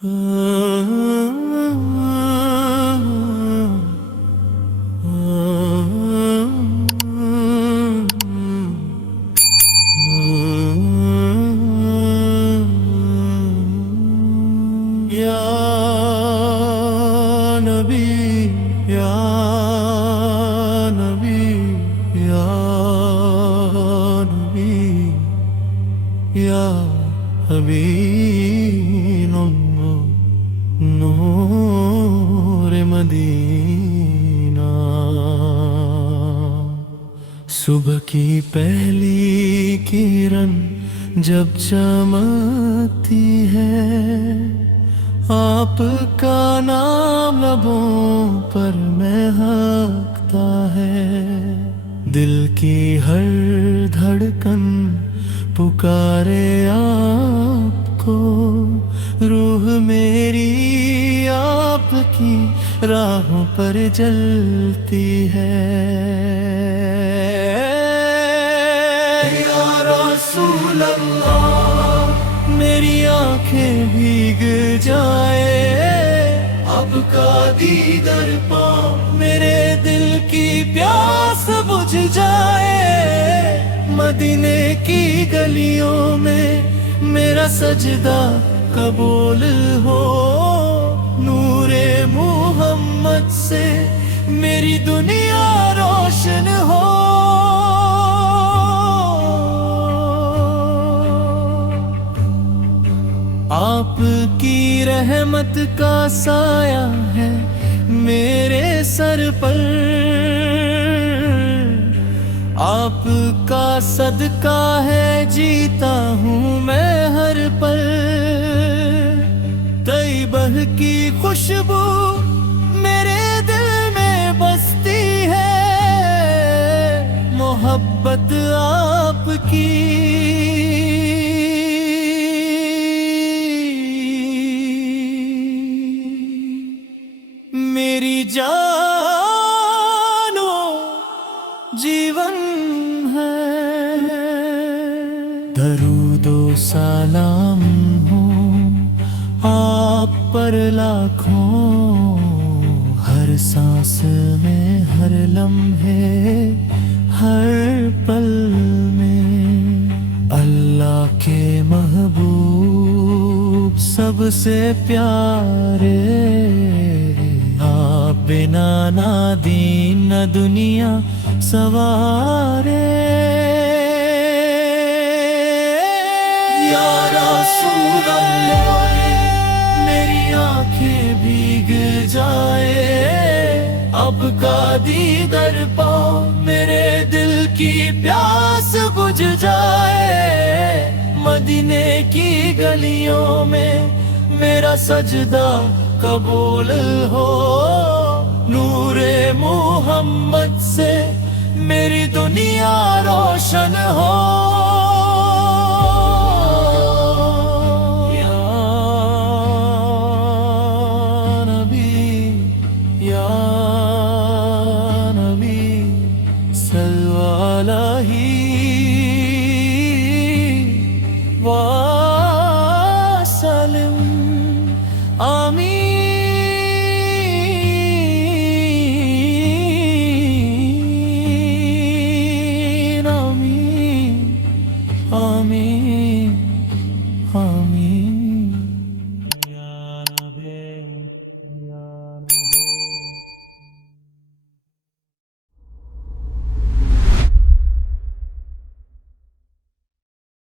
या नबी या नबी या नबी या हबीब नूर मदीना। सुबह की पहली किरण जब चमकती है, आपका नाम लबों पर महकता है। दिल की हर धड़कन पुकारे आपको, रूह मेरी आपकी राहों पर जलती है। या रसूल अल्लाह, मेरी आंखें भीग जाए, आपका दीदार पाओ, मेरे दिल की प्यास बुझ जाए। मदीने की गलियों में मेरा सजदा कबूल हो, नूरे मुहम्मद से मेरी दुनिया रोशन हो। आपकी रहमत का साया है मेरे सर पर, आपका सदका है जीता हूँ मैं हर पल। तैयबह की खुशबू मेरे दिल में बसती है, मोहब्बत आपकी मेरी जानो जीवन है। दरूदो सलाम हो आप पर लाखों, हर सांस में हर लम्हे हर पल में। अल्लाह के महबूब सबसे प्यारे, आप बिना ना दीन न दुनिया सवारे। या रसूल अल्लाह, मेरी आंखें भीग जाए, आपका दीदार पाओ, मेरे दिल की प्यास बुझ जाए। मदीने की गलियों में मेरा सजदा कबूल हो, नूरे मुहम्मद से मेरी दुनिया रोशन हो। या नबी या नबी सल्लल्लाहु अलैहि वसल्लम। आमीन।